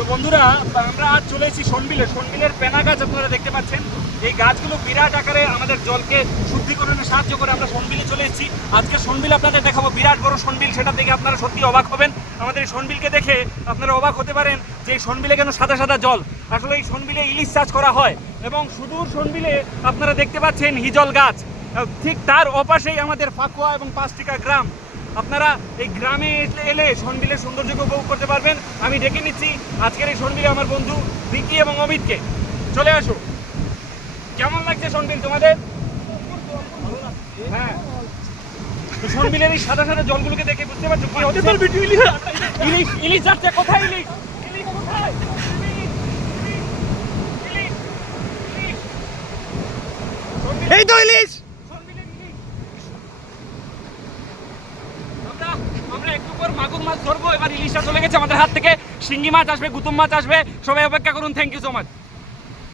তো বন্ধুরা, আমরা আজ চলে এসেছি শোনবিলের পেনা গাছ আপনারা দেখতে পাচ্ছেন। এই গাছগুলো বিরাট আকারে আমাদের জলকে শুদ্ধিকরণে সাহায্য করে। আমরা শোনবিলে চলে এসেছি। আজকে শোনবিল আপনাদের দেখাবো, বিরাট বড় শোনবিল। সেটা দেখে আপনারা সত্যি অবাক হবেন। আমাদের এই শোনবিলকে দেখে আপনারা অবাক হতে পারেন যে এই শোনবিলে কেন সাদা সাদা জল। আসলে এই শোনবিলে ইলিশ চাষ করা হয় এবং সুদূর শোনবিলে আপনারা দেখতে পাচ্ছেন হিজল গাছ। ঠিক তার অপাশেই আমাদের ফাকুয়া এবং পাঁচটিকা গ্রাম। আপনারা এই গ্রামে এলে শোনবিলের সৌন্দর্যকে উপভোগ করতে পারবেন। আমি ডেকে নিচ্ছি আজকের এই শোনবিলে আমার বন্ধু ভিকি এবং অমিতকে। চলে আসো। কেমন লাগছে শোনবিল তোমাদের? হ্যাঁ, তো শোনবিলের এই সাদা সাদা জলগুলোকে দেখে বুঝতে পারছো কি হচ্ছে? ইলিশ ইলিশ যাচ্ছে। কোথায় ইলিশ? ইলিশ কোথায়? এই তো ইলিশ। আমরা একটু পর মাগুর মাছ ধরবো। এবার ইলিশটা চলে গেছে আমাদের হাত থেকে। শিঙ্গি মাছ আসবে, গুতুম মাছ আসবে। সবাই অপেক্ষা করুন। Thank you so much.